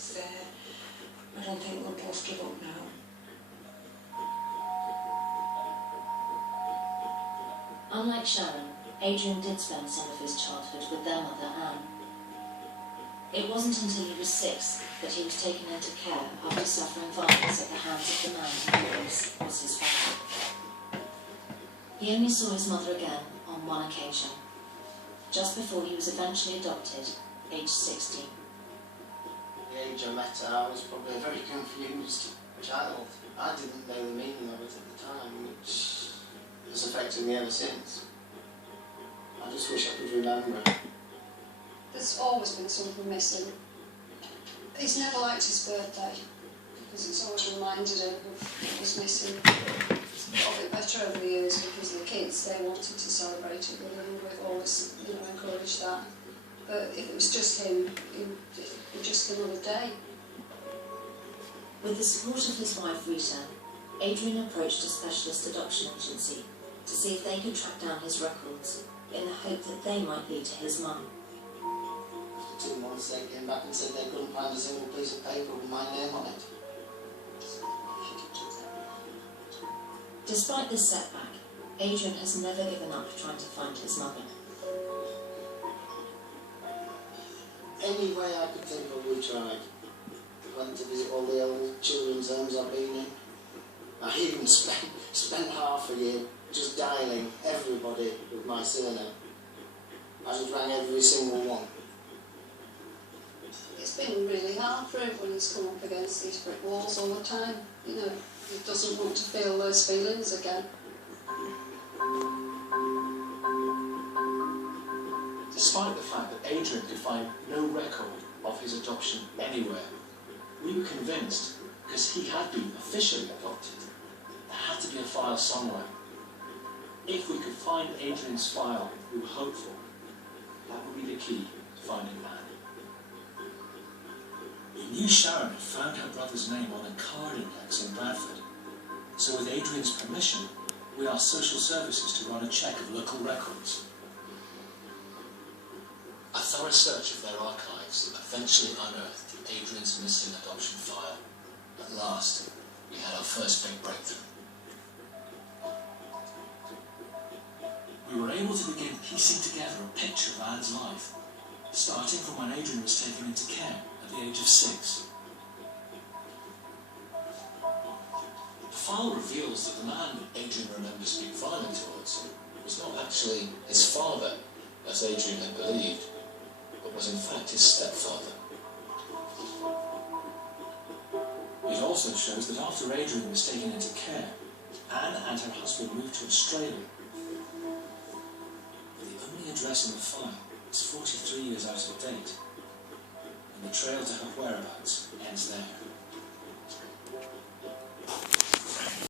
It's there. I don't think we'll both give up now. Unlike Sharon, Adrian did spend some of his childhood with their mother, Anne. It wasn't until he was 6 that he was taken into care after suffering violence at the hands of the man who always was his father. He only saw his mother again on one occasion, just before he was eventually adopted, aged 16. The age I met her, I was probably a very confused child. I didn't know the meaning of it at the time, which has affected me ever since. I just wish I could remember it. There's always been something missing. He's never liked his birthday because it's always reminded him of what was missing. Got a bit better over the years because the kids, they wanted to celebrate it with him, and we've always, encouraged that. But if it was just him, it would just another day. With the support of his wife Rita, Adrian approached a specialist adoption agency to see if they could track down his records in the hope that they might lead to his mum. After 2 months they came back and said they couldn't find a single piece of paper with my name on it. Despite this setback, Adrian has never given up trying to find his mother. Any way I could think of, we tried. Went to visit all the old children's homes I've been in. I even spent half a year just dialing everybody with my surname. I just rang every single one. It's been really hard for him when he's come up against these brick walls all the time. He doesn't want to feel those feelings again. Despite the fact that Adrian could find no record of his adoption anywhere, we were convinced, because he had been officially adopted, there had to be a file somewhere. If we could find Adrian's file, we were hopeful that would be the key to finding Anne. We knew Sharon had found her brother's name on a card index in Bradford, so with Adrian's permission, we asked social services to run a check of local records. A thorough search of their archives eventually unearthed Adrian's missing adoption file. At last, we had our first big breakthrough. We were able to begin piecing together a picture of Anne's life, starting from when Adrian was taken into care at the age of 6. The file reveals that the man Adrian remembers being violent towards was not actually his father, as Adrian had believed, but was in fact his stepfather. It also shows that after Adrian was taken into care, Anne and her husband moved to Australia. The only address in the file is 43 years out of date, and the trail to her whereabouts ends there.